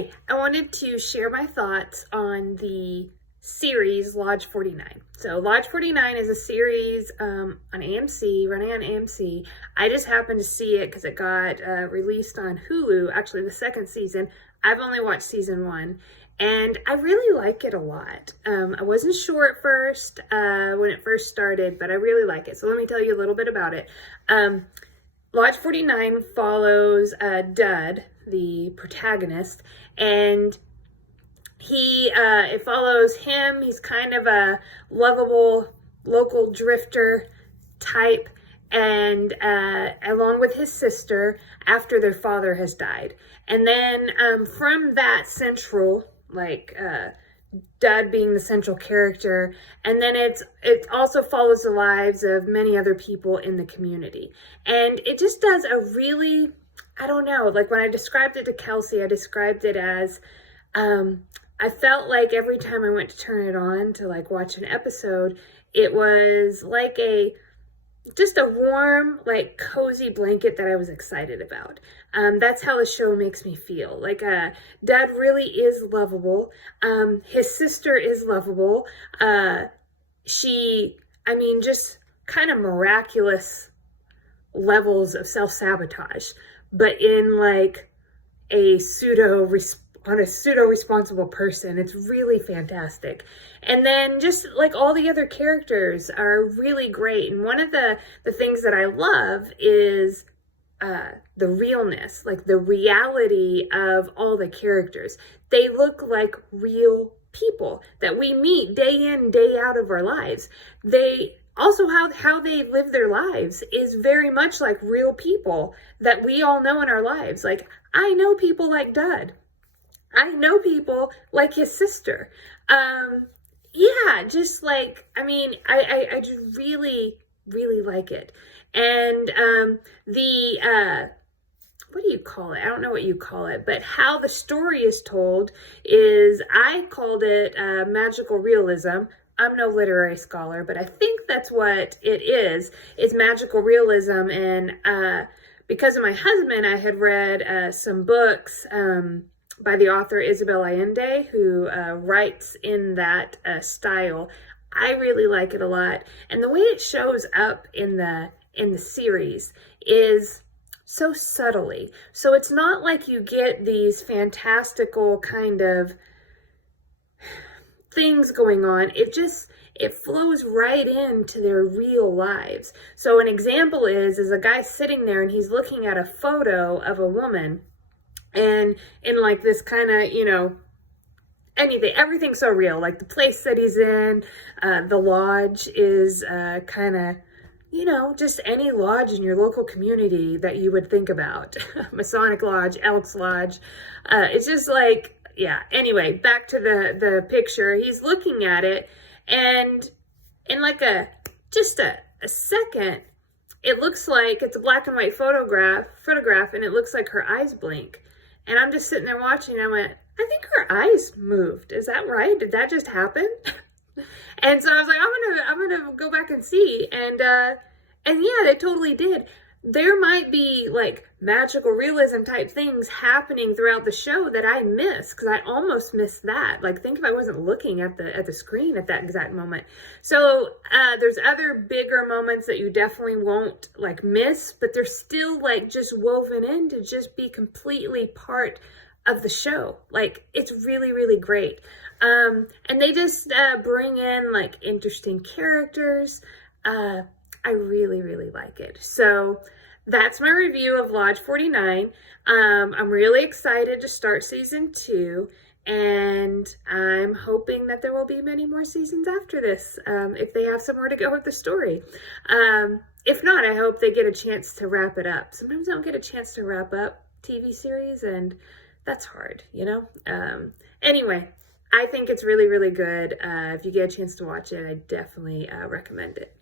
Hey, I wanted to share my thoughts on the series Lodge 49. So Lodge 49 is a series on AMC, running on AMC. I just happened to see it because it got released on Hulu, actually the second season. I've only watched season one, and I really like it a lot. I wasn't sure at first when it first started, but I really like it. So let me tell you a little bit about it. Lodge 49 follows Dud, the protagonist, and it follows him. He's kind of a lovable local drifter type, and along with his sister after their father has died. And then from that central, Dud being the central character, and then it also follows the lives of many other people in the community. And it just does a really, I don't know, like when I described it to Kelsey, I described it as, I felt like every time I went to turn it on to watch an episode, it was like just a warm, cozy blanket that I was excited about. That's how the show makes me feel. Dad really is lovable. His sister is lovable. Just kind of miraculous levels of self-sabotage, but in a pseudo-responsible person. It's really fantastic. And then just all the other characters are really great. And one of the things that I love is the realness, the reality of all the characters. They look like real people that we meet day in, day out of our lives. They also, how they live their lives is very much like real people that we all know in our lives. I know people like Dud. I know people like his sister. I just really, really like it. And what do you call it? I don't know what you call it, but how the story is told is, I called it magical realism. I'm no literary scholar, but I think that's what it is. It's magical realism. And because of my husband, I had read some books by the author Isabel Allende, who writes in that style. I really like it a lot. And the way it shows up in the series is so subtly. So it's not like you get these fantastical kind of things going on. It flows right into their real lives. So an example is a guy sitting there and he's looking at a photo of a woman, and in this kind of, everything's so real. The place that he's in, the lodge is kind of, just any lodge in your local community that you would think about. Masonic Lodge, Elks Lodge. It's just anyway, back to the picture. He's looking at it, and in a second, it looks like it's a black and white photograph, and it looks like her eyes blink. And I'm just sitting there watching, and I went, I think her eyes moved. Is that right? Did that just happen? And so I was like, I'm gonna go back and see. And yeah, they totally did. There might be magical realism type things happening throughout the show that I miss, because I almost missed that. Think if I wasn't looking at the screen at that exact moment. So there's other bigger moments that you definitely won't miss, but they're still just woven in to just be completely part of the show. It's really, really great. And they just bring in interesting characters. I really, really like it. So that's my review of Lodge 49. I'm really excited to start season 2, and I'm hoping that there will be many more seasons after this, if they have somewhere to go with the story. If not, I hope they get a chance to wrap it up. Sometimes I don't get a chance to wrap up TV series, and that's hard, Anyway, I think it's really, really good. If you get a chance to watch it, I definitely recommend it.